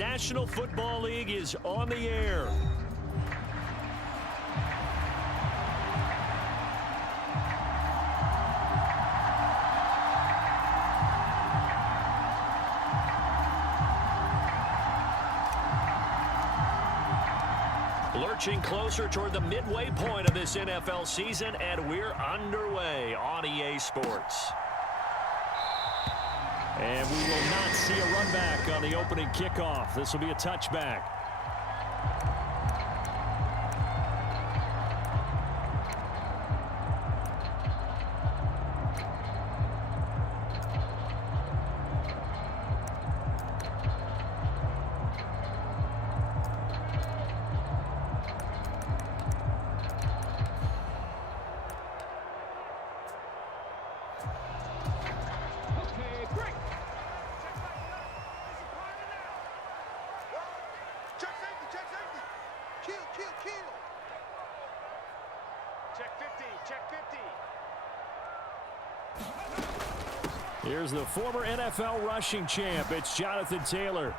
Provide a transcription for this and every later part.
National Football League is on the air. Lurching closer toward the midway point of this NFL season, and we're underway on EA Sports. And we will not see a run back on the opening kickoff. This will be a touchback. Here's the former NFL rushing champ. It's Jonathan Taylor.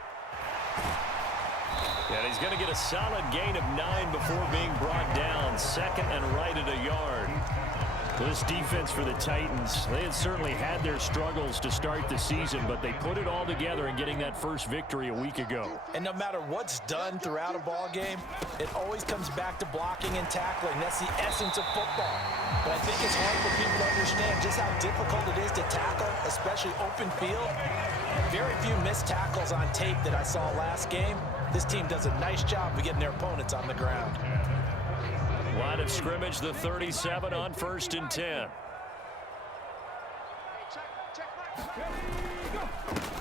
And he's going to get a solid gain of 9 before being brought down. Second and right at a yard. This defense for the Titans, they had certainly had their struggles to start the season, but they put it all together in getting that first victory a week ago. And no matter what's done throughout a ball game, it always comes back to blocking and tackling. That's the essence of football. But I think it's hard for people to understand just how difficult it is to tackle, especially open field. Very few missed tackles on tape that I saw last game. This team does a nice job of getting their opponents on the ground. Line of scrimmage, the 37 on 1st and 10.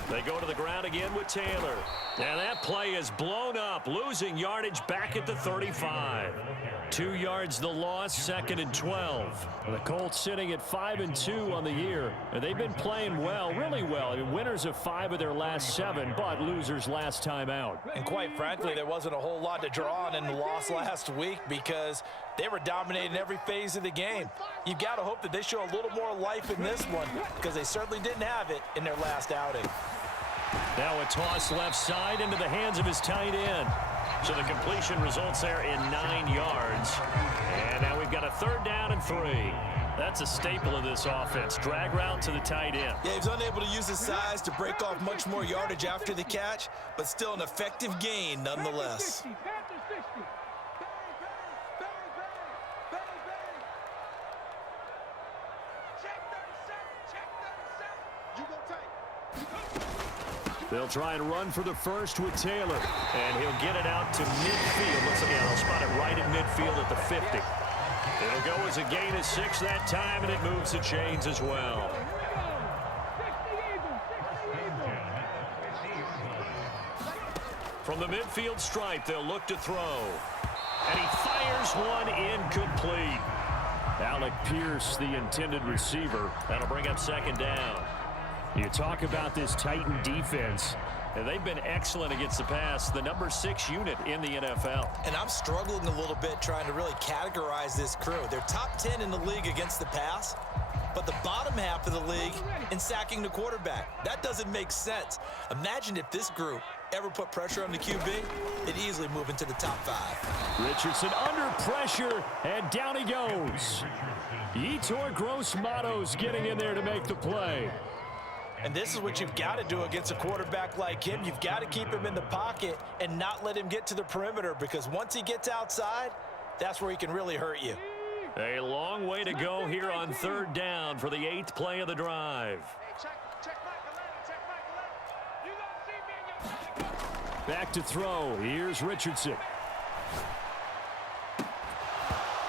They go to the ground again with Taylor. And that play is blown up, losing yardage back at the 35. 2 yards the loss, 2nd and 12. The Colts sitting at 5-2 on the year. And they've been playing well, really well. I mean, winners of 5 of their last 7, but losers last time out. And quite frankly, there wasn't a whole lot to draw on in the loss last week because they were dominating every phase of the game. You've got to hope that they show a little more life in this one because they certainly didn't have it in their last outing. Now a toss left side into the hands of his tight end. So the completion results there in 9 yards. And now we've got a 3rd down and 3. That's a staple of this offense. Drag route to the tight end. Yeah, he's unable to use his size to break off much more yardage after the catch, but still an effective gain nonetheless. They'll try and run for the first with Taylor. And he'll get it out to midfield. Looks like I'll spot it right at midfield at the 50. It'll go as a gain of 6 that time, and it moves the chains as well. From the midfield stripe, they'll look to throw. And he fires one incomplete. Alec Pierce, the intended receiver. That'll bring up 2nd down. You talk about this Titan defense, and they've been excellent against the pass, the number 6 unit in the NFL. And I'm struggling a little bit trying to really categorize this crew. They're top 10 in the league against the pass, but the bottom half of the league in sacking the quarterback. That doesn't make sense. Imagine if this group ever put pressure on the QB, they'd easily move into the top 5. Richardson under pressure, and down he goes. Yetur Gross-Matos getting in there to make the play. And this is what you've got to do against a quarterback like him. You've got to keep him in the pocket and not let him get to the perimeter, because once he gets outside, that's where he can really hurt you. A long way to go here on 3rd down for the 8th play of the drive. Back to throw. Here's Richardson.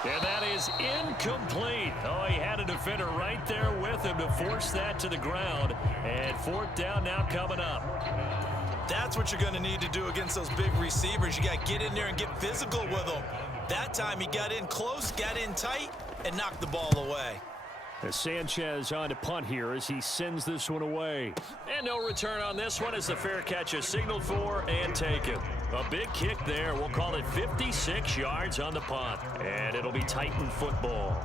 And that is incomplete. Oh, he had a defender right there with him to force that to the ground. And 4th down now coming up. That's what you're going to need to do against those big receivers. You got to get in there and get physical with them. That time he got in close, got in tight, and knocked the ball away. As Sanchez on to punt here as he sends this one away. And no return on this one as the fair catch is signaled for and taken. A big kick there. We'll call it 56 yards on the punt. And it'll be Titan football.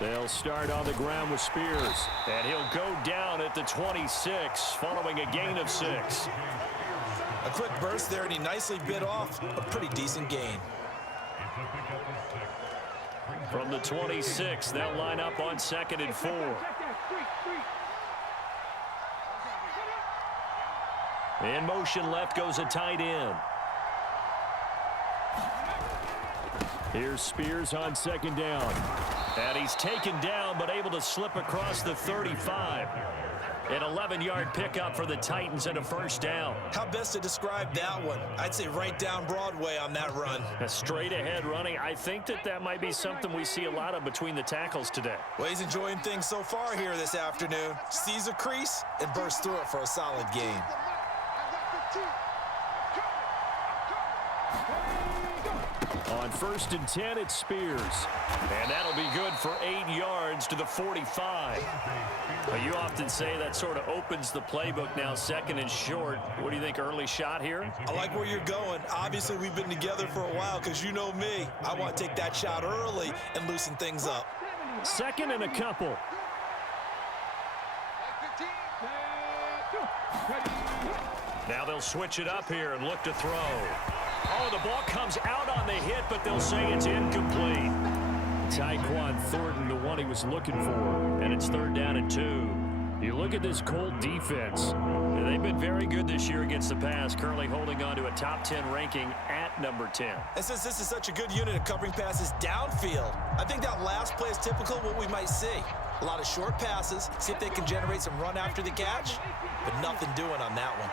They'll start on the ground with Spears. And he'll go down at the 26 following a gain of 6. A quick burst there, and he nicely bit off a pretty decent gain. From the 26, they'll line up on 2nd and 4. In motion left goes a tight end. Here's Spears on 2nd down. And he's taken down but able to slip across the 35. An 11-yard pickup for the Titans and a 1st down. How best to describe that one? I'd say right down Broadway on that run. A straight-ahead running. I think that might be something we see a lot of between the tackles today. Well, he's enjoying things so far here this afternoon. Sees a crease and bursts through it for a solid gain. On 1st and 10, it's Spears. And that'll be good for 8 yards to the 45. But you often say that sort of opens the playbook now, 2nd and short. What do you think, early shot here? I like where you're going. Obviously, we've been together for a while because you know me. I want to take that shot early and loosen things up. 2nd and a couple. Now they'll switch it up here and look to throw. Oh, the ball comes out on the hit, but they'll say it's incomplete. Tyquan Thornton, the one he was looking for, and it's 3rd down and 2. You look at this Colt defense. They've been very good this year against the pass, currently holding on to a top 10 ranking at number 10. And since this is such a good unit of covering passes downfield, I think that last play is typical of what we might see. A lot of short passes, see if they can generate some run after the catch, but nothing doing on that one.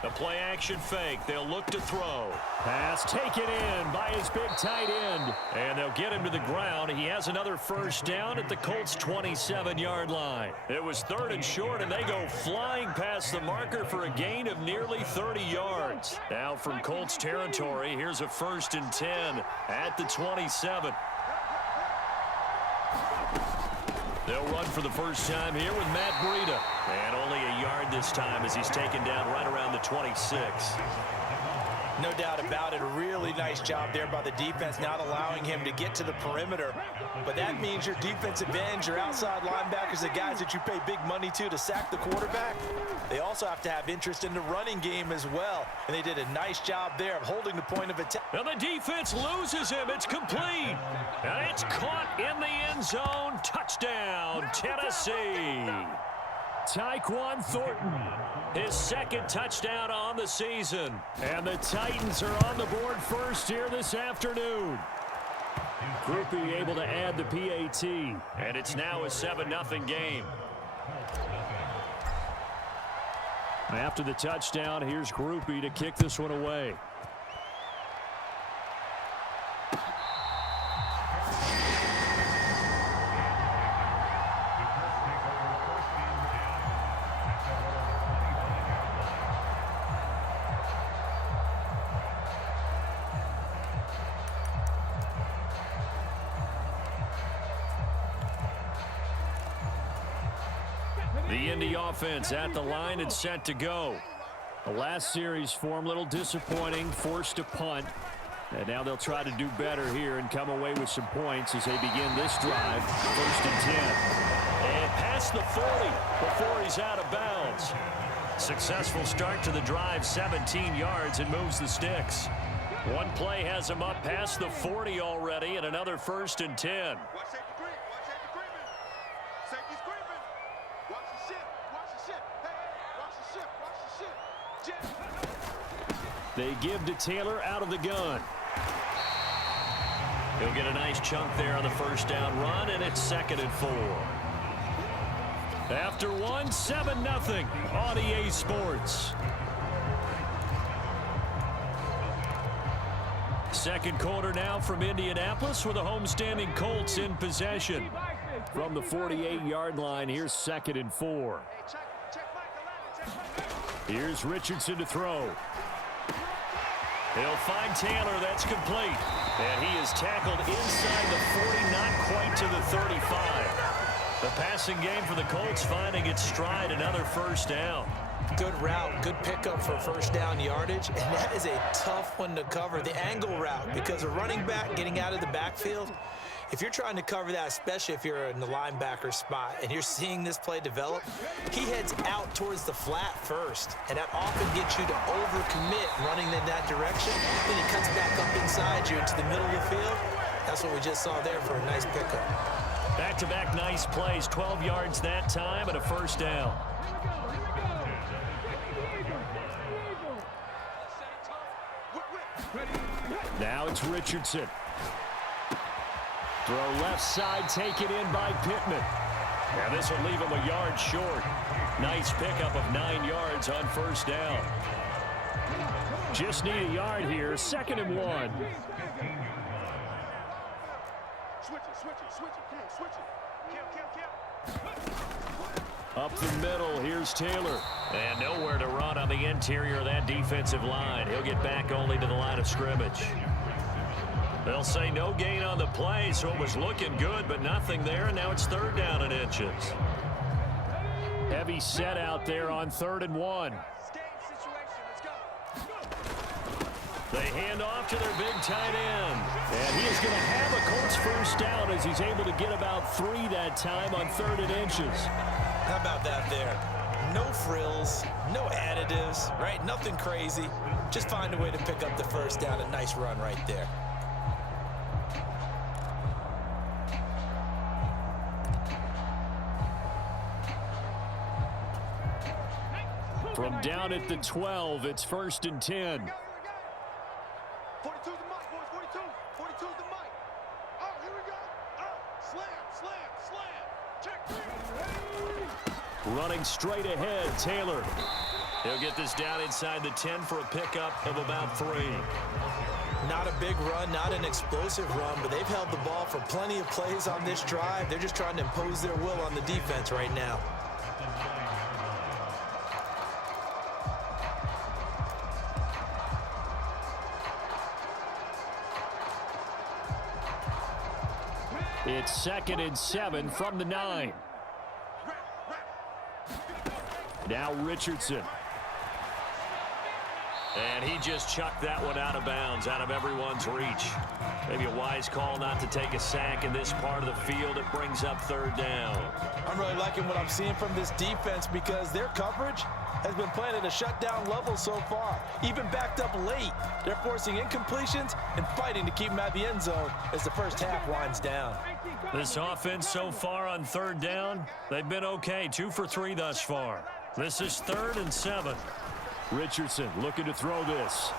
The play-action fake. They'll look to throw. Pass taken in by his big tight end. And they'll get him to the ground. He has another 1st down at the Colts' 27-yard line. It was 3rd and short, and they go flying past the marker for a gain of nearly 30 yards. Now from Colts territory, here's a 1st and 10 at the 27. They'll run for the first time here with Matt Breida. And only a yard this time as he's taken down right around the 26. No doubt about it. A really nice job there by the defense, not allowing him to get to the perimeter. But that means your defensive ends, your outside linebackers, the guys that you pay big money to sack the quarterback, they also have to have interest in the running game as well. And they did a nice job there of holding the point of attack. And the defense loses him. It's complete. And it's caught in the end zone. Touchdown, Tennessee. Tyquan Thornton, his 2nd touchdown on the season. And the Titans are on the board first here this afternoon. Groupie able to add the PAT. And it's now a 7-0 game. After the touchdown, here's Groupie to kick this one away. The Indy offense at the line and set to go. The last series form a little disappointing, forced to punt. And now they'll try to do better here and come away with some points as they begin this drive. 1st and 10. And past the 40 before he's out of bounds. Successful start to the drive, 17 yards, and moves the sticks. One play has him up past the 40 already, and another 1st and 10. They give to Taylor out of the gun. He'll get a nice chunk there on the 1st down run, and it's 2nd and 4. After one, 7-0 on EA Sports. Second quarter now from Indianapolis with the homestanding Colts in possession. From the 48-yard line, here's 2nd and 4. Here's Richardson to throw. He'll find Taylor. That's complete. And he is tackled inside the 40, not quite to the 35. The passing game for the Colts finding its stride, another 1st down. Good route, good pickup for first down yardage, and that is a tough one to cover, the angle route, because a running back getting out of the backfield, if you're trying to cover that, especially if you're in the linebacker spot and you're seeing this play develop, he heads out towards the flat first, and that often gets you to overcommit running in that direction. Then he cuts back up inside you into the middle of the field. That's what we just saw there for a nice pickup. Back-to-back nice plays, 12 yards that time and a first down. Now it's Richardson. Throw left side, taken in by Pittman. And this will leave him a yard short. Nice pickup of 9 yards on first down. Just need a yard here, 2nd and 1. Up the middle, here's Taylor. And nowhere to run on the interior of that defensive line. He'll get back only to the line of scrimmage. They'll say no gain on the play, so it was looking good, but nothing there, and now it's 3rd down and inches. Heavy set out there on 3rd and 1. They hand off to their big tight end. And he is going to have a Colts first down as he's able to get about 3 that time on 3rd and inches. How about that there? No frills, no additives, right? Nothing crazy. Just find a way to pick up the first down. A nice run right there. From down at the 12, it's 1st and 10. 42's the mic, boys. 42's the mic. Oh, here we go. Slam. Check. Running straight ahead, Taylor. He'll get this down inside the 10 for a pickup of about 3. Not a big run, not an explosive run, but they've held the ball for plenty of plays on this drive. They're just trying to impose their will on the defense right now. It's 2nd and 7 from the 9. Now Richardson. And he just chucked that one out of bounds, out of everyone's reach. Maybe a wise call not to take a sack in this part of the field. It brings up 3rd down. I'm really liking what I'm seeing from this defense because their coverage has been playing at a shutdown level so far. Even backed up late, they're forcing incompletions and fighting to keep them out of the end zone as the first half winds down. This offense so far on 3rd down, they've been okay. 2 for 3 thus far. This is 3rd and 7. Richardson looking to throw this.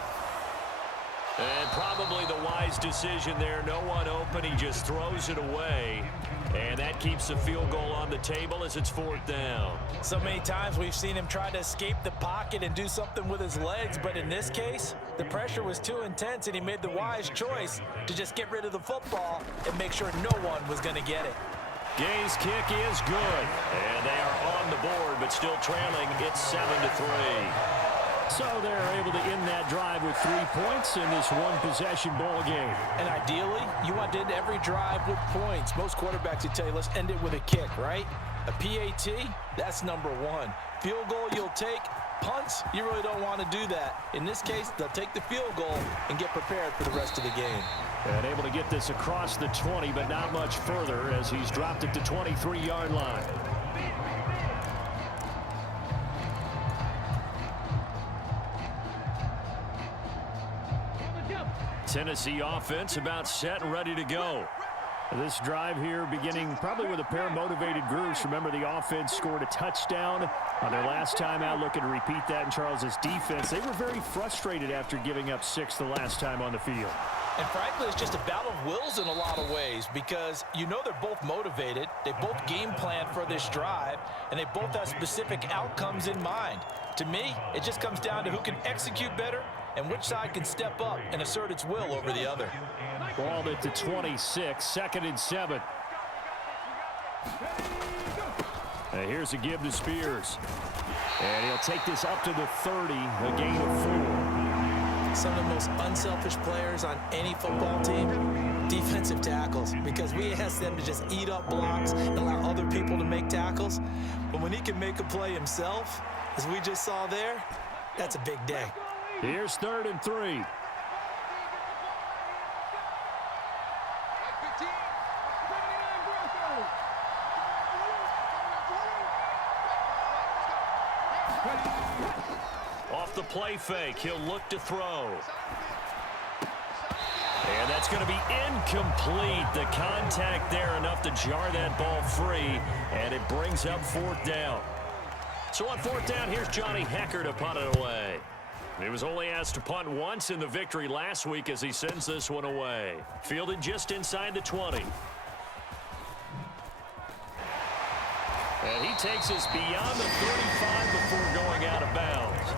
And probably the wise decision there. No one open. He just throws it away. And that keeps the field goal on the table as it's 4th down. So many times we've seen him try to escape the pocket and do something with his legs. But in this case, the pressure was too intense, and he made the wise choice to just get rid of the football and make sure no one was going to get it. Gay's kick is good. And they are on the board, but still trailing. It's 7-3. So they're able to end that drive with 3 points in this one-possession ball game. And ideally, you want to end every drive with points. Most quarterbacks would tell you, let's end it with a kick, right? A PAT, that's number 1. Field goal you'll take. Punts, you really don't want to do that. In this case, they'll take the field goal and get prepared for the rest of the game. And able to get this across the 20, but not much further as he's dropped it to 23-yard line. Tennessee offense about set and ready to go. This drive here beginning probably with a pair of motivated groups. Remember, the offense scored a touchdown on their last time out. Looking to repeat that in Charles's defense. They were very frustrated after giving up 6 the last time on the field. And frankly, it's just a battle of wills in a lot of ways because you know they're both motivated. They both game plan for this drive, and they both have specific outcomes in mind. To me, it just comes down to who can execute better and which side can step up and assert its will over the other. Ball at the 26, 2nd and 7. And here's a give to Spears. And he'll take this up to the 30, a gain of 4. Some of the most unselfish players on any football team, defensive tackles, because we ask them to just eat up blocks and allow other people to make tackles. But when he can make a play himself, As we just saw there, that's a big day. Here's 3rd and 3. Off the play fake, he'll look to throw. And that's going to be incomplete. The contact there enough to jar that ball free, and it brings up 4th down. So on 4th down, here's Johnny Hecker to punt it away. He was only asked to punt once in the victory last week as he sends this one away. Fielded just inside the 20. And he takes us beyond the 35 before going out of bounds.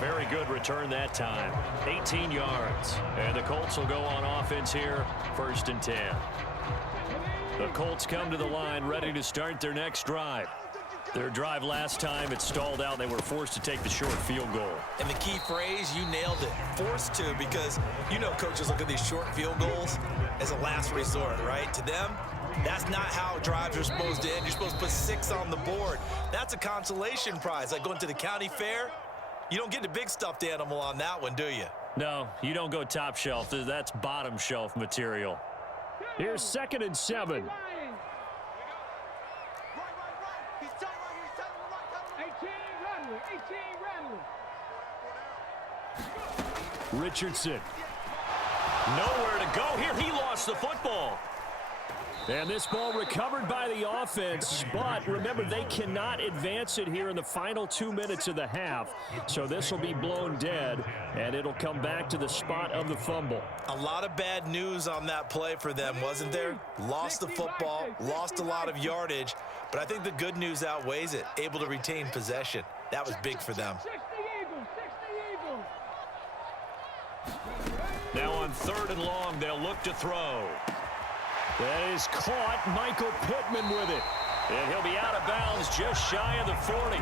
Very good return that time. 18 yards. And the Colts will go on offense here, 1st and 10. The Colts come to the line ready to start their next drive. Their drive last time, it stalled out. They were forced to take the short field goal. And the key phrase, you nailed it. Forced to, because you know coaches look at these short field goals as a last resort, right? To them, that's not how drives are supposed to end. You're supposed to put 6 on the board. That's a consolation prize. Like going to the county fair, you don't get the big stuffed animal on that one, do you? No, you don't go top shelf. That's bottom shelf material. Here's 2nd and 7. Richardson. Nowhere to go here. He lost the football. And this ball recovered by the offense, but remember, they cannot advance it here in the final 2 minutes of the half. So this will be blown dead, and it'll come back to the spot of the fumble. A lot of bad news on that play for them, wasn't there? Lost the football, lost a lot of yardage, but I think the good news outweighs it. Able to retain possession. That was big for them. Now on 3rd and long, they'll look to throw. That is caught. Michael Pittman with it. And he'll be out of bounds just shy of the 40.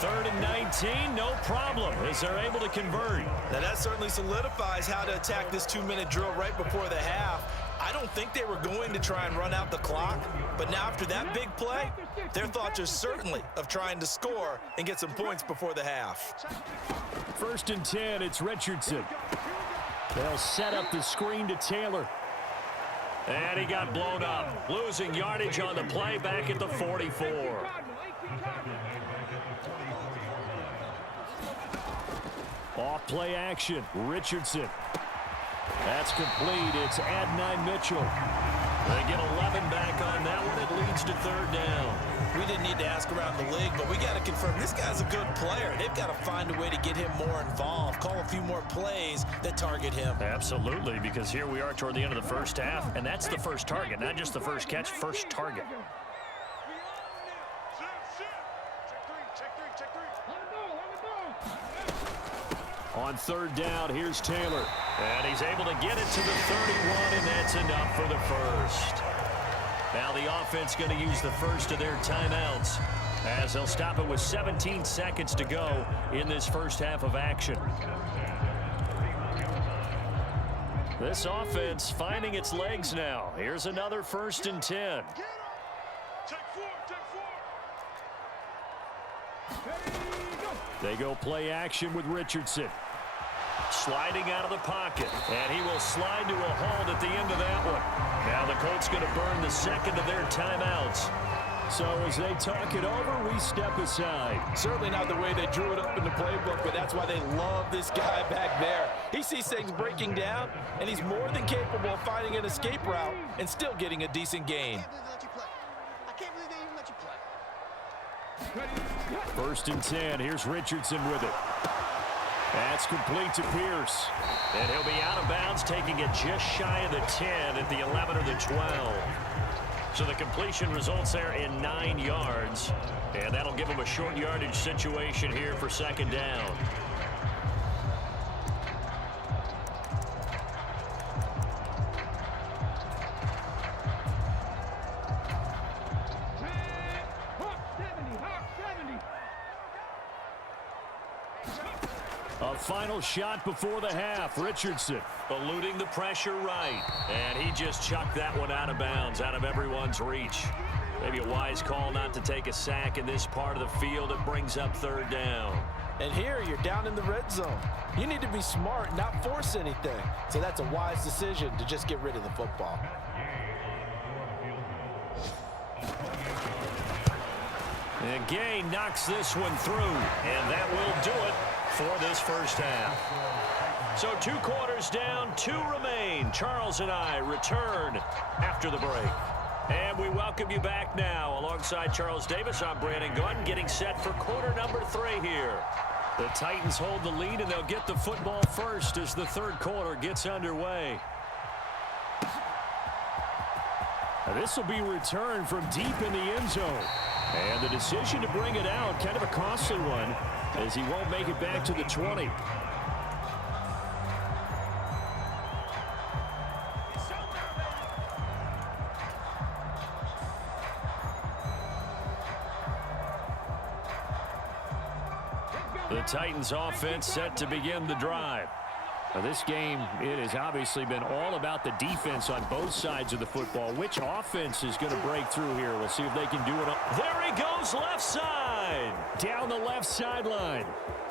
3rd and 19, no problem, as they're able to convert. Now that certainly solidifies how to attack this 2-minute drill right before the half. I don't think they were going to try and run out the clock, but now after that big play, their thoughts are certainly of trying to score and get some points before the half. 1st and 10, it's Richardson. They'll set up the screen to Taylor. And he got blown up, losing yardage on the play back at the 44. Off play action, Richardson. That's complete. It's Adonai Mitchell. They get 11 back on that one. It leads to 3rd down. We didn't need to ask around the league, but we got to confirm this guy's a good player. They've got to find a way to get him more involved, call a few more plays that target him. Absolutely, because here we are toward the end of the first half, and that's the first target, not just the first catch, first target. On 3rd down, here's Taylor. And he's able to get it to the 31, and that's enough for the first. Now the offense going to use the first of their timeouts as they'll stop it with 17 seconds to go in this first half of action. This offense finding its legs now. Here's another 1st and 10. They go play action with Richardson. Sliding out of the pocket, and he will slide to a halt at the end of that one. Now the Colts going to burn the 2nd of their timeouts. So as they talk it over, we step aside. Certainly not the way they drew it up in the playbook, but that's why they love this guy back there. He sees things breaking down, and he's more than capable of finding an escape route and still getting a decent gain. I can't believe they even let you play. 1st and 10. Here's Richardson with it. That's complete to Pierce. And he'll be out of bounds, taking it just shy of the 10 at the 11 or the 12. So the completion results there in 9 yards. And that'll give him a short yardage situation here for 2nd down. A final shot before the half. Richardson eluding the pressure right. And he just chucked that one out of bounds, out of everyone's reach. Maybe a wise call not to take a sack in this part of the field. It brings up third down. And here you're down in the red zone. You need to be smart, not force anything. So that's a wise decision to just get rid of the football. And Gay knocks this one through, and that will do it for this first half. So 2 quarters down, 2 remain. Charles and I return after the break. And we welcome you back now. Alongside Charles Davis, I'm Brandon Gunn, getting set for quarter number 3 here. The Titans hold the lead, and they'll get the football first as the third quarter gets underway. Now this will be returned from deep in the end zone. And the decision to bring it out, kind of a costly one, as he won't make it back to the 20. The Titans offense set to begin the drive. Now this game, it has obviously been all about the defense on both sides of the football. Which offense is going to break through here? We'll see if they can do it. There he goes, left side. Down the left sideline.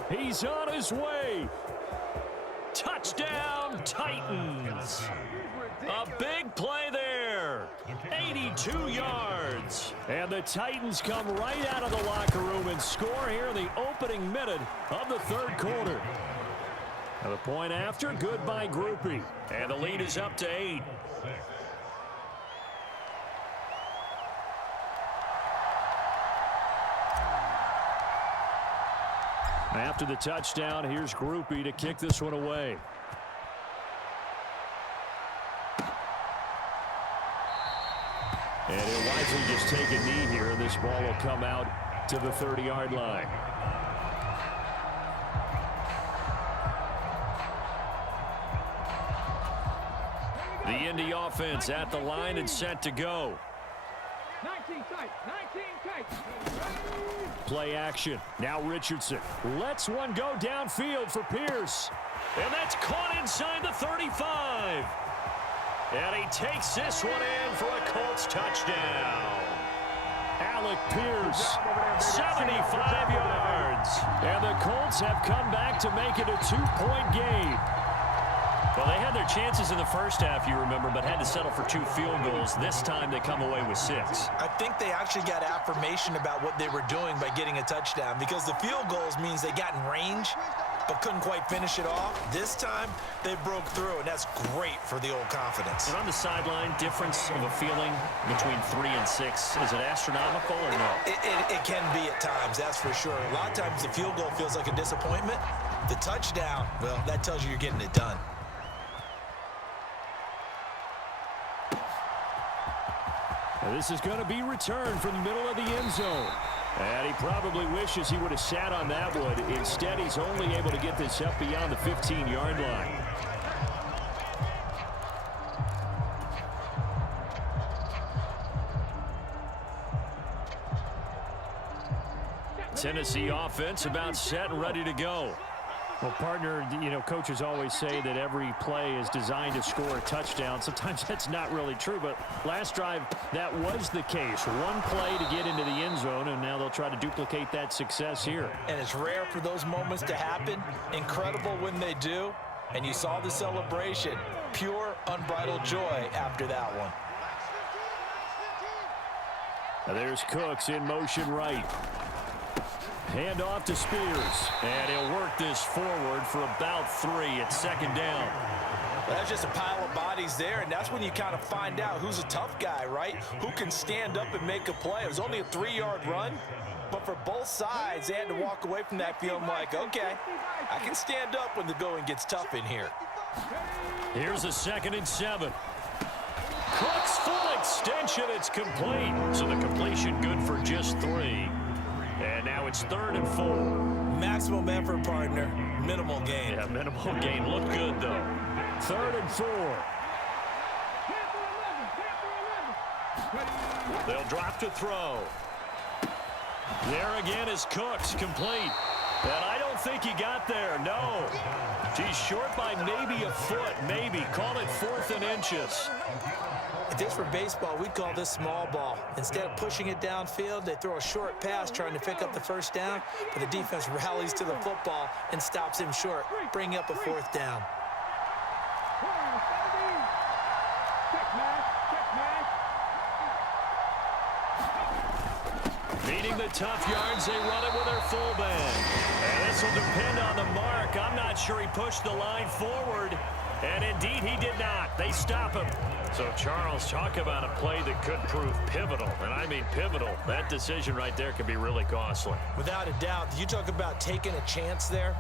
He's on his way. Touchdown, Titans. A big play there. 82 yards. And the Titans come right out of the locker room and score here in the opening minute of the third quarter. Now the point after, good by Groupie. And the lead is up to 8. After the touchdown, here's Groupie to kick this one away. And he'll wisely just take a knee here, and this ball will come out to the 30-yard line. The Indy offense at the line and set to go. 19 tight, 19 tight. Play action. Now Richardson lets one go downfield for Pierce. And that's caught inside the 35. And he takes this one in for a Colts touchdown. Alec Pierce, 75 yards. And the Colts have come back to make it a 2-point game. Well, they had their chances in the first half, you remember, but had to settle for 2 field goals. This time they come away with 6. I think they actually got affirmation about what they were doing by getting a touchdown, because the field goals means they got in range but couldn't quite finish it off. This time they broke through, and that's great for the old confidence. And on the sideline, difference of a feeling between 3 and 6, is it astronomical or no? It can be at times, that's for sure. A lot of times the field goal feels like a disappointment. The touchdown, well, that tells you you're getting it done. Now this is going to be returned from the middle of the end zone. And he probably wishes he would have sat on that one. Instead, he's only able to get this up beyond the 15-yard line. Tennessee offense about set and ready to go. Well, partner, you know, coaches always say that every play is designed to score a touchdown. Sometimes that's not really true, but last drive, that was the case. One play to get into the end zone, and now they'll try to duplicate that success here. And it's rare for those moments to happen. Incredible when they do. And you saw the celebration. Pure, unbridled joy after that one. Now there's Cooks in motion right. Hand off to Spears, and he'll work this forward for about 3 at second down. Well, that's just a pile of bodies there, and that's when you kind of find out who's a tough guy, right? Who can stand up and make a play. It was only a 3-yard run, but for both sides, they had to walk away from that feeling like, okay, I can stand up when the going gets tough in here. Here's a 2nd and 7. Cooks full extension, it's complete. So the completion good for just 3. And now it's 3rd and 4. Maximum effort, partner. Minimal gain. Yeah, minimal gain. Looked good, though. 3rd and 4. They'll drop to throw. There again is Cooks, complete. And I don't think he got there, no. He's short by maybe a foot, maybe. Call it 4th and inches. If this were baseball, we'd call this small ball. Instead of pushing it downfield, they throw a short pass trying to pick up the first down, but the defense rallies to the football and stops him short, bringing up a 4th down. Needing the tough yards, they run it with their fullback. And this will depend on the mark. I'm not sure he pushed the line forward. And indeed, he did not. They stop him. So, Charles, talk about a play that could prove pivotal. And I mean pivotal. That decision right there could be really costly. Without a doubt. You talk about taking a chance there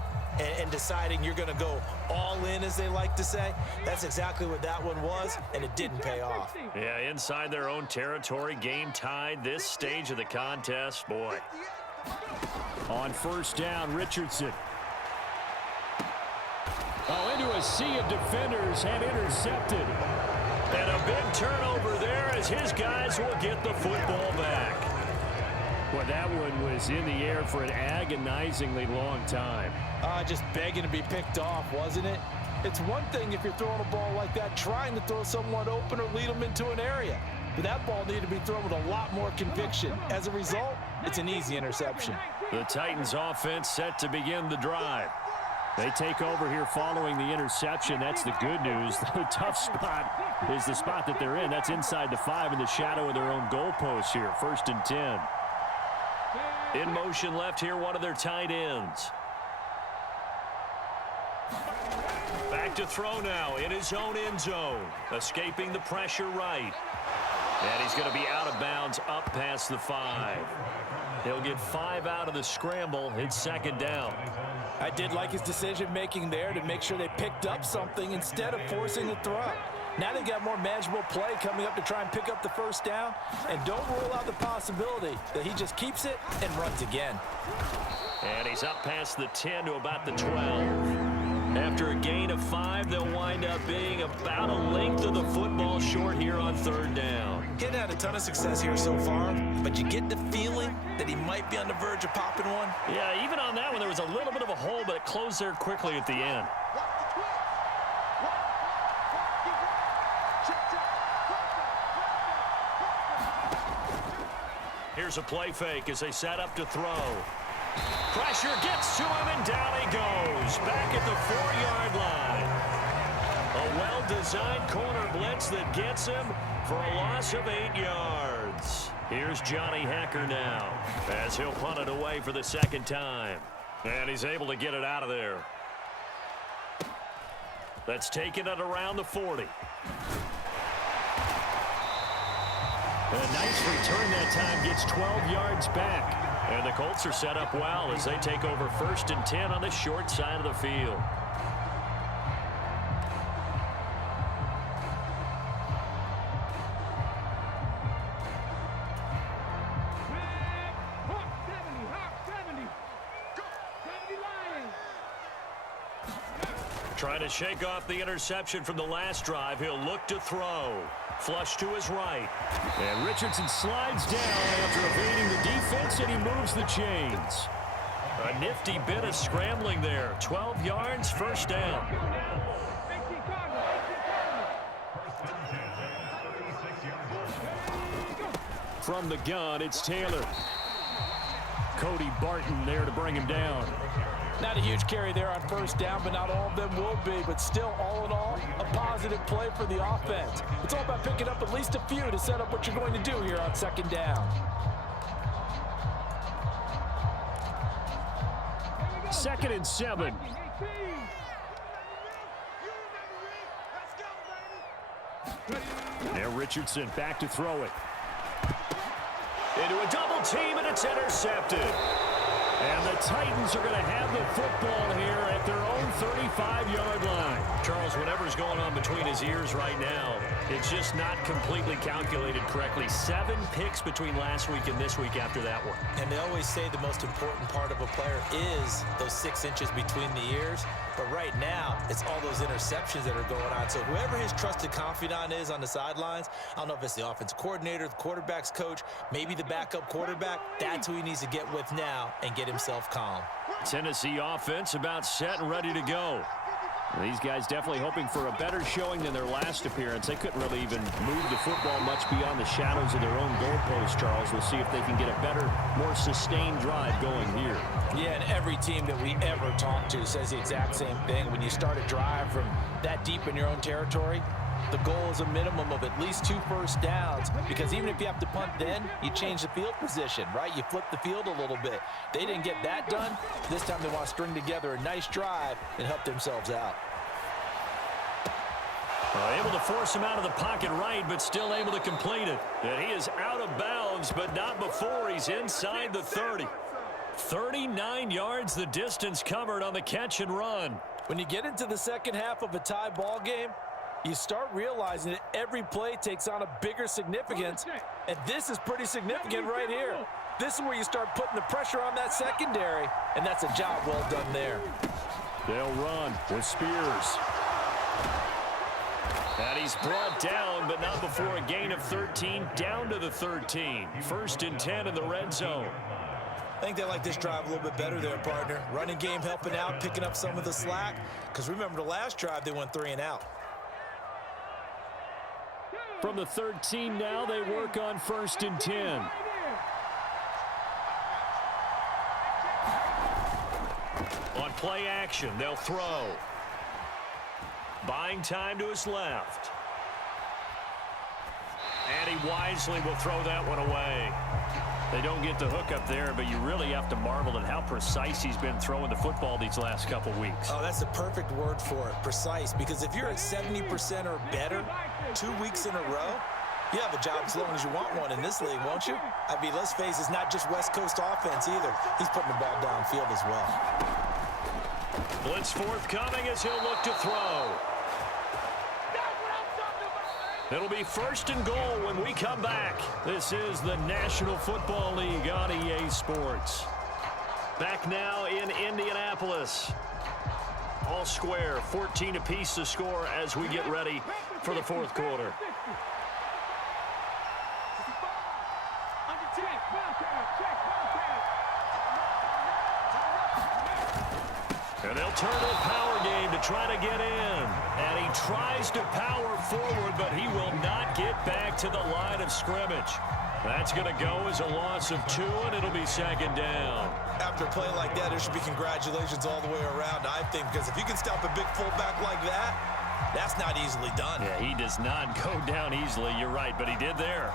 and deciding you're going to go all in, as they like to say. That's exactly what that one was, and it didn't pay off. Yeah, inside their own territory, game tied. This stage of the contest, boy. On first down, Richardson. Oh, into a sea of defenders and intercepted. And a big turnover there as his guys will get the football back. Well, that one was in the air for an agonizingly long time. Just begging to be picked off, wasn't it? It's one thing if you're throwing a ball like that, trying to throw someone open or lead them into an area. But that ball needed to be thrown with a lot more conviction. As a result, it's an easy interception. The Titans offense set to begin the drive. They take over here following the interception. That's the good news. The tough spot is the spot that they're in. That's inside the 5 in the shadow of their own goalpost here. 1st and 10. In motion left here, one of their tight ends. Back to throw now in his own end zone. Escaping the pressure right. And he's going to be out of bounds up past the 5. He'll get 5 out of the scramble. It's 2nd down. I did like his decision-making there to make sure they picked up something instead of forcing the throw. Now they've got more manageable play coming up to try and pick up the 1st down. And don't rule out the possibility that he just keeps it and runs again. And he's up past the 10 to about the 12. After a gain of 5, they'll wind up being about a length of the football short here on 3rd down. Getting had a ton of success here so far, but you get the feeling that he might be on the verge of popping one. Yeah, even on that one, there was a little bit of a hole, but it closed there quickly at the end. Here's a play fake as they set up to throw. Pressure gets to him, and down he goes. Back at the 4-yard line. A well-designed corner blitz that gets him for a loss of 8 yards. Here's Johnny Hacker now as he'll punt it away for the 2nd time. And he's able to get it out of there. That's taken it around the 40. A nice return that time, gets 12 yards back. And the Colts are set up well as they take over 1st and 10 on the short side of the field. Trying to shake off the interception from the last drive. He'll look to throw. Flush to his right. And Richardson slides down after evading the defense, and he moves the chains. A nifty bit of scrambling there. 12 yards, 1st down. From the gun, it's Taylor. Cody Barton there to bring him down. Not a huge carry there on 1st down, but not all of them will be. But still, all in all, a positive play for the offense. It's all about picking up at least a few to set up what you're going to do here on 2nd down. 2nd and 7. Now Richardson back to throw it. Into a double team, and it's intercepted. And the Titans are going to have the football here at their own 35-yard line. Charles, whatever's going on between his ears right now, it's just not completely calculated correctly. 7 picks between last week and this week after that one. And they always say the most important part of a player is those 6 inches between the ears. But right now, it's all those interceptions that are going on. So whoever his trusted confidant is on the sidelines, I don't know if it's the offensive coordinator, the quarterback's coach, maybe the backup quarterback, that's who he needs to get with now and get himself calm. Tennessee offense about set and ready to go. These guys definitely hoping for a better showing than their last appearance. They couldn't really even move the football much beyond the shadows of their own goalpost, Charles. We'll see if they can get a better, more sustained drive going here. Yeah, and every team that we ever talk to says the exact same thing. When you start a drive from that deep in your own territory, the goal is a minimum of at least 2 first downs, because even if you have to punt then, you change the field position, right? You flip the field a little bit. They didn't get that done. This time they want to string together a nice drive and help themselves out. Able to force him out of the pocket right, but still able to complete it. And he is out of bounds, but not before he's inside the 30. 39 yards the distance covered on the catch and run. When you get into the second half of a tie ball game, you start realizing that every play takes on a bigger significance, and this is pretty significant right here. This is where you start putting the pressure on that secondary, and that's a job well done there. They'll run with Spears. And he's brought down, but not before a gain of 13, down to the 13. 1st and 10 in the red zone. I think they like this drive a little bit better there, partner. Running game helping out, picking up some of the slack, because remember the last drive they went 3 and out. From the 13 now, they work on 1st and 10. On play action, they'll throw. Buying time to his left. And he wisely will throw that one away. They don't get the hook up there, but you really have to marvel at how precise he's been throwing the football these last couple weeks. Oh, that's the perfect word for it, precise, because if you're at 70% or better 2 weeks in a row, you have a job as long as you want one in this league, won't you? I mean, let's face it, it's not just West Coast offense either. He's putting the ball downfield as well. Blitz forthcoming as he'll look to throw. It'll be 1st and goal when we come back. This is the National Football League on EA Sports. Back now in Indianapolis. All square, 14 apiece to score as we get ready for the 4th quarter. And they'll turn to a power game to try to get in. And he tries to power forward, but he will not get back to the line of scrimmage. That's going to go as a loss of 2, and it'll be 2nd down. After a play like that, there should be congratulations all the way around, I think, because if you can stop a big fullback like that, that's not easily done. Yeah, he does not go down easily. You're right, but he did there.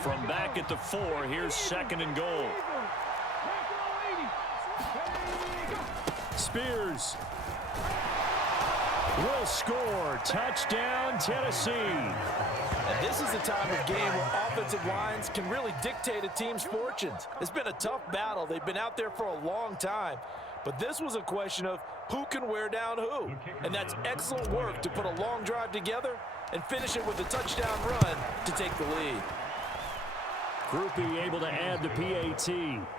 From back at the 4, here's 2nd and goal. Spears will score. Touchdown, Tennessee. And this is the time of game where offensive lines can really dictate a team's fortunes. It's been a tough battle. They've been out there for a long time. But this was a question of who can wear down who. And that's excellent work to put a long drive together and finish it with a touchdown run to take the lead. Groupie able to add the PAT.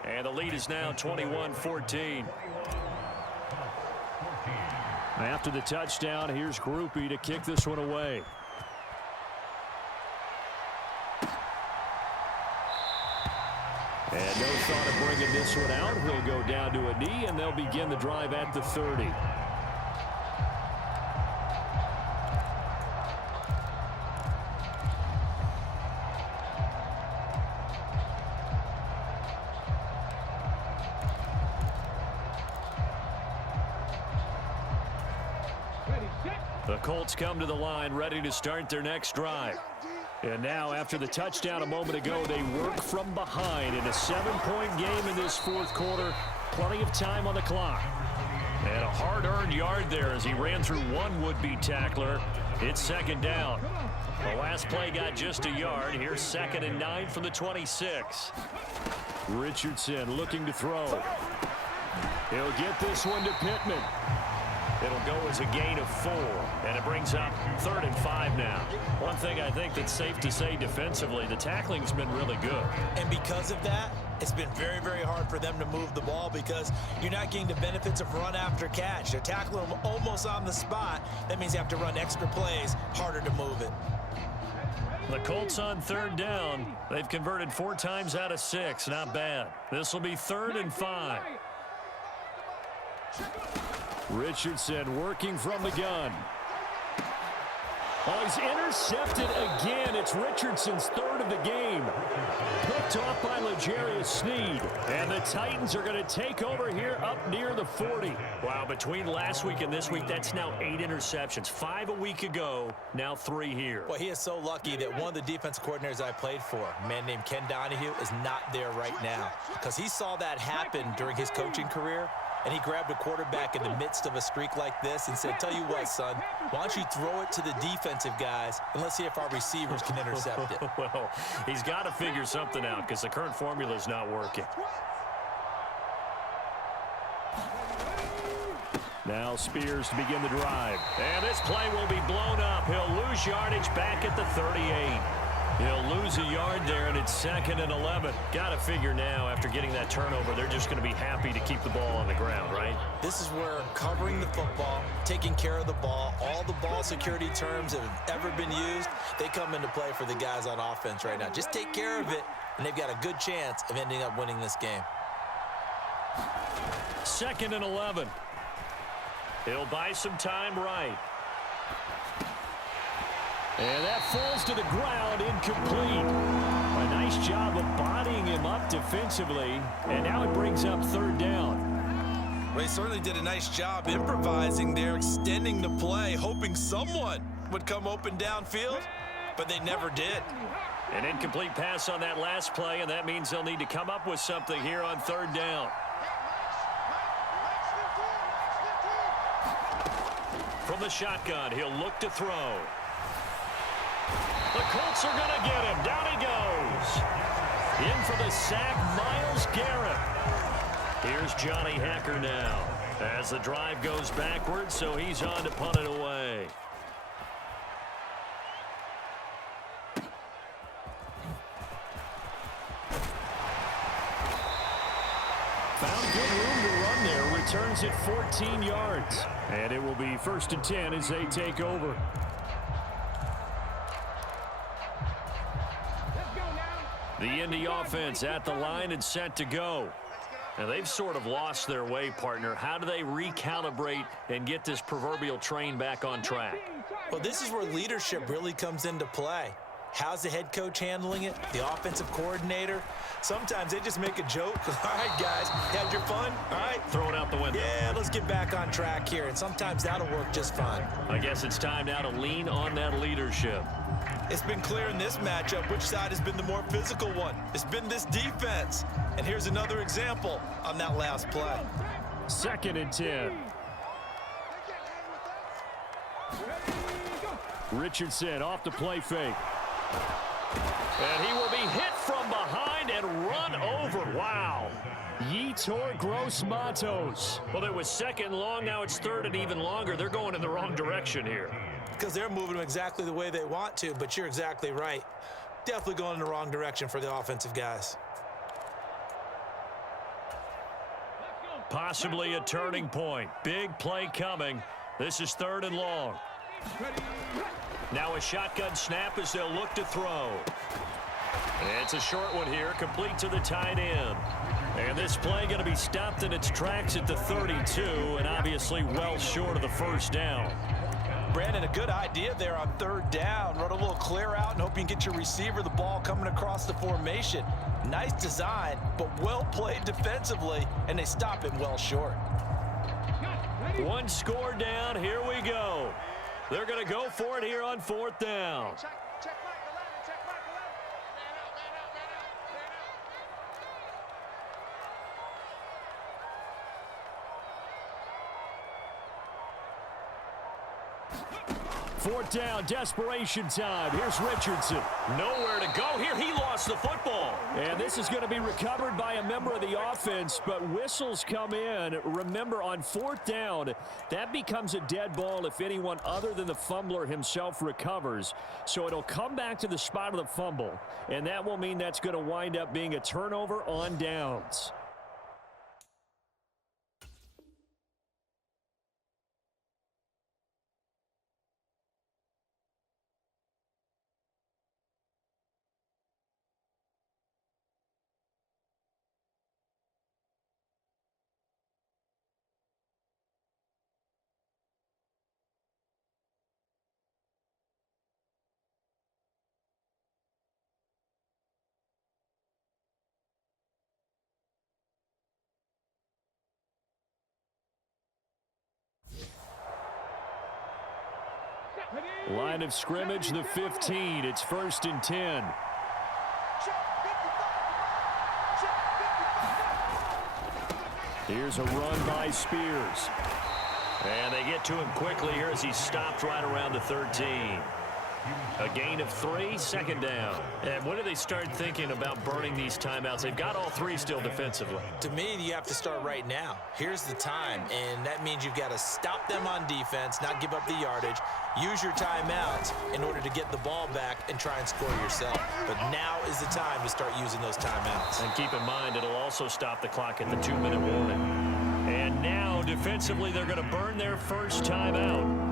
And the lead is now 21-14. After the touchdown, here's Groupie to kick this one away. And no thought of bringing this one out. He'll go down to a knee, and they'll begin the drive at the 30. The Colts come to the line ready to start their next drive. And now, after the touchdown a moment ago, they work from behind in a 7-point game in this 4th quarter. Plenty of time on the clock. And a hard-earned yard there as he ran through one would-be tackler. It's 2nd down. The last play got just a yard. Here's 2nd and 9 from the 26. Richardson looking to throw. He'll get this one to Pittman. It'll go as a gain of 4, and it brings up 3rd and 5 now. One thing I think that's safe to say defensively, the tackling's been really good. And because of that, it's been very, very hard for them to move the ball because you're not getting the benefits of run after catch. They're tackling them almost on the spot. That means you have to run extra plays, harder to move it. The Colts on 3rd down. They've converted 4 times out of 6. Not bad. This will be 3rd and 5. Richardson working from the gun. Oh, he's intercepted again. It's Richardson's third of the game. Picked off by L'Jarius Sneed. And the Titans are going to take over here up near the 40. Wow, between last week and this week, that's now 8 interceptions. 5 a week ago, now 3 here. Well, he is so lucky that one of the defense coordinators I played for, a man named Ken Donahue, is not there right now. Because he saw that happen during his coaching career. And he grabbed a quarterback in the midst of a streak like this and said, tell you what, son, why don't you throw it to the defensive guys, and let's see if our receivers can intercept it. Well, he's got to figure something out because the current formula is not working. Now Spears to begin the drive. And this play will be blown up. He'll lose yardage back at the 38. He'll lose a yard there, and it's 2nd and 11. Got to figure now, after getting that turnover, they're just going to be happy to keep the ball on the ground, right? This is where covering the football, taking care of the ball, all the ball security terms that have ever been used, they come into play for the guys on offense right now. Just take care of it, and they've got a good chance of ending up winning this game. 2nd and 11. He'll buy some time right. And that falls to the ground, incomplete. A nice job of bodying him up defensively, and now it brings up 3rd down. Well, he certainly did a nice job improvising there, extending the play, hoping someone would come open downfield, but they never did. An incomplete pass on that last play, and that means they'll need to come up with something here on 3rd down. From the shotgun, he'll look to throw. The Colts are going to get him. Down he goes. In for the sack, Myles Garrett. Here's Johnny Hacker now as the drive goes backwards, so he's on to punt it away. Found good room to run there. Returns it 14 yards. And it will be 1st and 10 as they take over. The Indy offense at the line and set to go. And they've sort of lost their way, partner. How do they recalibrate and get this proverbial train back on track? Well, this is where leadership really comes into play. How's the head coach handling it? The offensive coordinator? Sometimes they just make a joke. All right, guys, had your fun? All right. Throw it out the window. Yeah, let's get back on track here. And sometimes that'll work just fine. I guess it's time now to lean on that leadership. It's been clear in this matchup which side has been the more physical one. It's been this defense. And here's another example on that last play. 2nd and 10. Richardson off the play fake. And he will be hit from behind and run over. Wow. Yetur Gross-Matos. Well, it was 2nd long. Now it's 3rd and even longer. They're going in the wrong direction here. Because they're moving them exactly the way they want to, but you're exactly right. Definitely going in the wrong direction for the offensive guys. Possibly a turning point. Big play coming. This is 3rd and long. Now a shotgun snap as they'll look to throw. It's a short one here, complete to the tight end. And this play going to be stopped in its tracks at the 32, and obviously well short of the 1st down. Brandon, a good idea there on 3rd down. Run a little clear out and hope you can get your receiver the ball coming across the formation. Nice design, but well played defensively, and they stop him well short. One score down. Here we go. They're going to go for it here on 4th down. Check Mike 11, check Mike 11. Man out, man out, man out, man out. 4th down, desperation time. Here's Richardson. Nowhere to go here. He lost the football. And this is going to be recovered by a member of the offense, but whistles come in. Remember, on 4th down, that becomes a dead ball if anyone other than the fumbler himself recovers. So it'll come back to the spot of the fumble, and that will mean that's going to wind up being a turnover on downs. Line of scrimmage, the 15. It's 1st and 10. Here's a run by Spears. And they get to him quickly here as he stopped right around the 13. A gain of 3, 2nd down. And when do they start thinking about burning these timeouts? They've got all 3 still defensively. To me, you have to start right now. Here's the time, and that means you've got to stop them on defense, not give up the yardage, use your timeouts in order to get the ball back and try and score yourself. But now is the time to start using those timeouts. And keep in mind, it'll also stop the clock at the 2-minute warning. And now, defensively, they're going to burn their first timeout.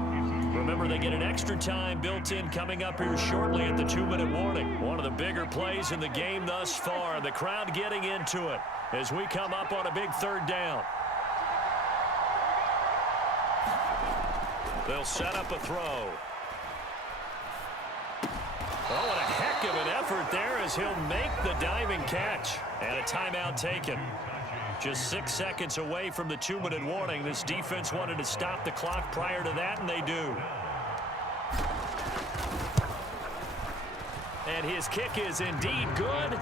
Remember, they get an extra time built in coming up here shortly at the 2-minute warning. One of the bigger plays in the game thus far, and the crowd getting into it as we come up on a big 3rd down. They'll set up a throw. Oh, what a heck of an effort there as he'll make the diving catch. And a timeout taken. Just 6 seconds away from the 2-minute warning. This defense wanted to stop the clock prior to that, and they do. And his kick is indeed good.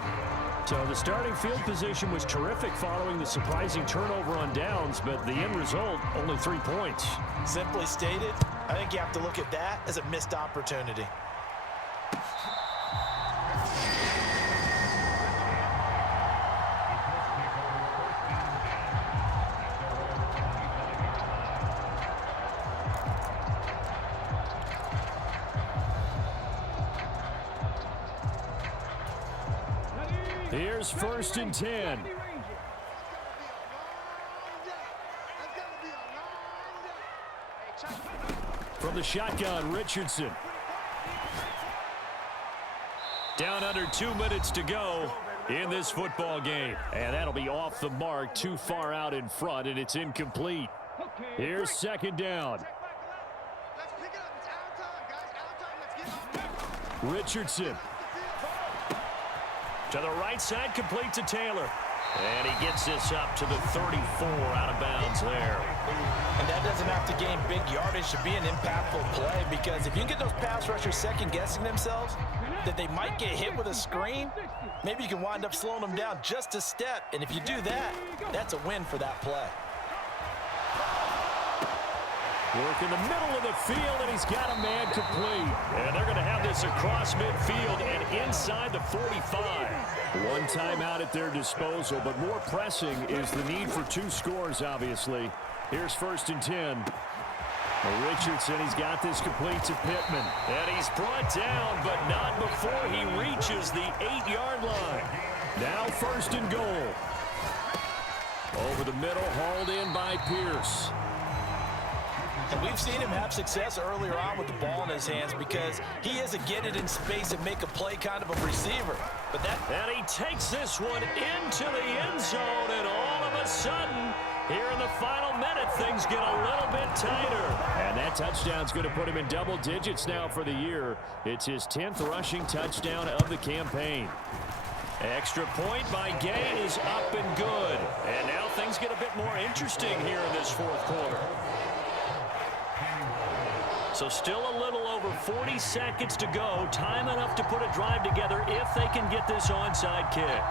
So the starting field position was terrific following the surprising turnover on downs, but the end result, only 3 points. Simply stated, I think you have to look at that as a missed opportunity. Here's 1st and 10. From the shotgun, Richardson. Down under 2 minutes to go in this football game. And that'll be off the mark, too far out in front, and it's incomplete. Here's 2nd down. Richardson. To the right side, complete to Taylor. And he gets this up to the 34, out of bounds there. And that doesn't have to gain big yardage to be an impactful play, because if you can get those pass rushers second-guessing themselves that they might get hit with a screen, maybe you can wind up slowing them down just a step. And if you do that, that's a win for that play. Work in the middle of the field, and he's got a man complete. And they're going to have this across midfield and inside the 45. One timeout at their disposal, but more pressing is the need for 2 scores, obviously. Here's 1st and 10. Richardson, he's got this complete to Pittman. And he's brought down, but not before he reaches the 8-yard line. Now 1st and goal. Over the middle, hauled in by Pierce. And we've seen him have success earlier on with the ball in his hands because he is a get it in space and make a play kind of a receiver. But and he takes this one into the end zone, and all of a sudden, here in the final minute, things get a little bit tighter. And that touchdown's going to put him in double digits now for the year. It's his 10th rushing touchdown of the campaign. Extra point by Gay is up and good. And now things get a bit more interesting here in this 4th quarter. So still a little over 40 seconds to go. Time enough to put a drive together if they can get this onside kick.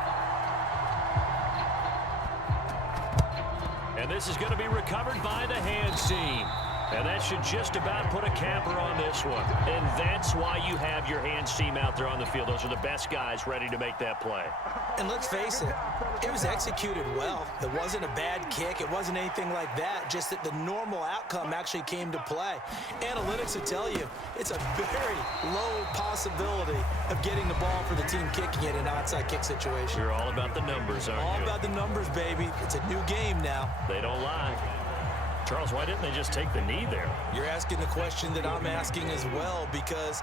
And this is going to be recovered by the hands team. And that should just about put a capper on this one. And that's why you have your hands team out there on the field. Those are the best guys ready to make that play. And let's face it, it was executed well. It wasn't a bad kick. It wasn't anything like that. Just that the normal outcome actually came to play. Analytics will tell you it's a very low possibility of getting the ball for the team kicking it in an onside kick situation. You're all about the numbers, aren't you? All about the numbers, baby. It's a new game now. They don't lie. Charles, why didn't they just take the knee there? You're asking the question that I'm asking as well, because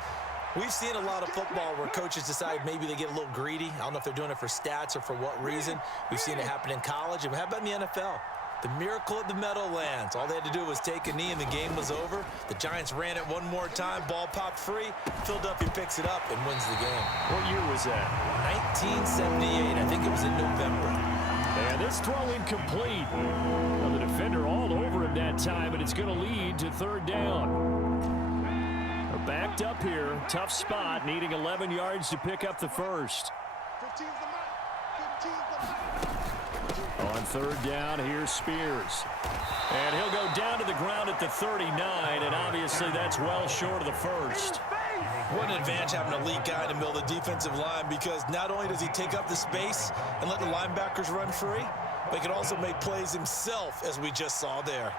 we've seen a lot of football where coaches decide maybe they get a little greedy. I don't know if they're doing it for stats or for what reason. We've seen it happen in college. And how about in the NFL? The miracle at the Meadowlands. All they had to do was take a knee and the game was over. The Giants ran it one more time. Ball popped free. Philadelphia picks it up and wins the game. What year was that? 1978. I think it was in November. And this throw incomplete. Well, the defender all over him that time, and it's going to lead to 3rd down. A backed up here. Tough spot, needing 11 yards to pick up the first. 15's the mic. 15's the mic. On third down, here's Spears. And he'll go down to the ground at the 39, and obviously that's well short of the first. What an advantage having a elite guy in the middle of the defensive line, because not only does he take up the space and let the linebackers run free, but he can also make plays himself, as we just saw there.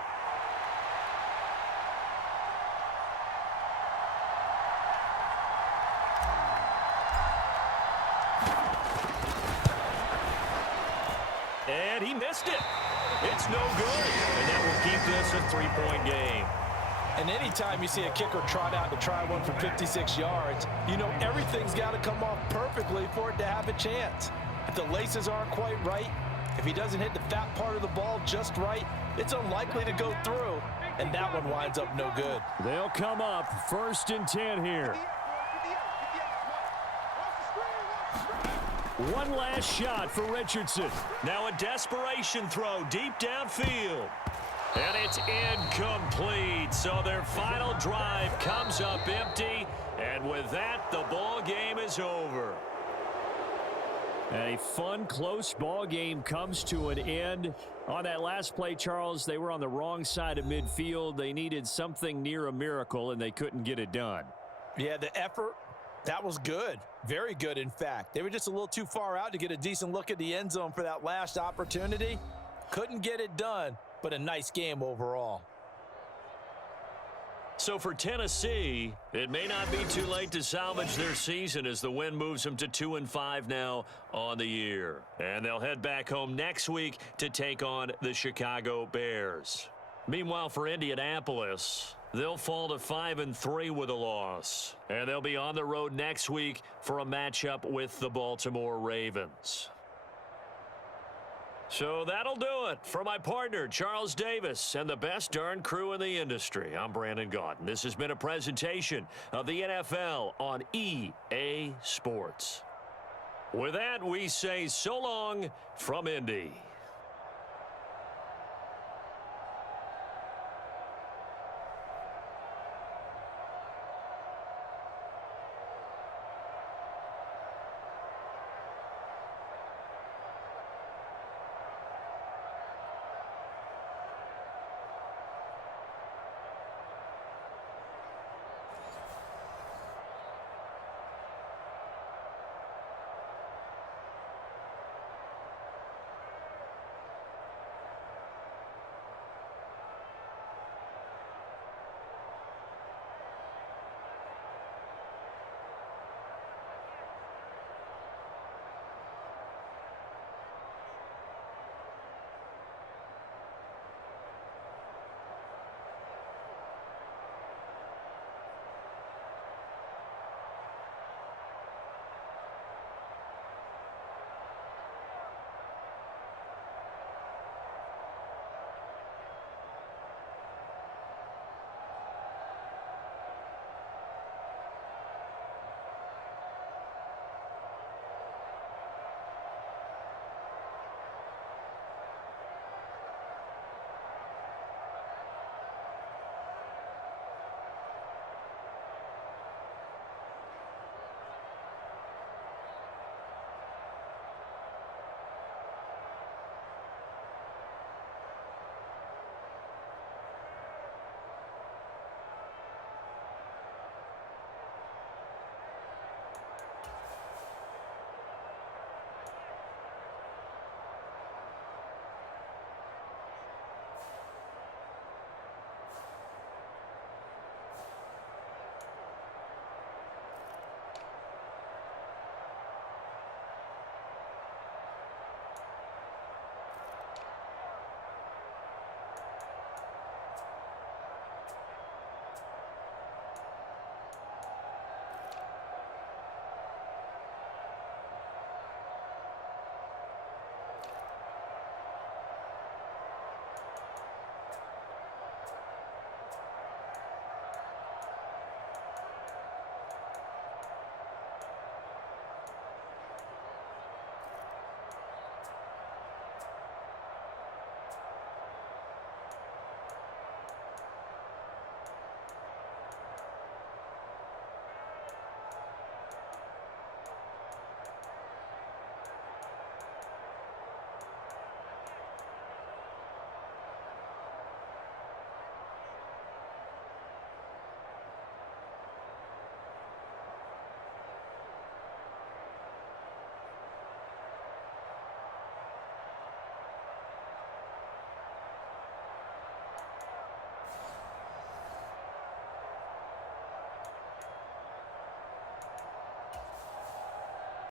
And he missed it. It's no good. And that will keep this a 3-point game. And anytime you see a kicker trot out to try one from 56 yards, you know everything's got to come off perfectly for it to have a chance. If the laces aren't quite right, if he doesn't hit the fat part of the ball just right, it's unlikely to go through. And that one winds up no good. They'll come up 1st and 10 here. One last shot for Richardson. Now a desperation throw deep downfield. And it's incomplete. So their final drive comes up empty. And with that, the ball game is over. A fun, close ball game comes to an end. On that last play, Charles, they were on the wrong side of midfield. They needed something near a miracle, and they couldn't get it done. Yeah, the effort, that was good. Very good, in fact. They were just a little too far out to get a decent look at the end zone for that last opportunity. Couldn't get it done, but a nice game overall. So for Tennessee, it may not be too late to salvage their season as the win moves them to 2-5 now on the year. And they'll head back home next week to take on the Chicago Bears. Meanwhile, for Indianapolis, they'll fall to 5-3 with a loss. And they'll be on the road next week for a matchup with the Baltimore Ravens. So that'll do it for my partner, Charles Davis, and the best darn crew in the industry. I'm Brandon Gaudin. This has been a presentation of the NFL on EA Sports. With that, we say so long from Indy.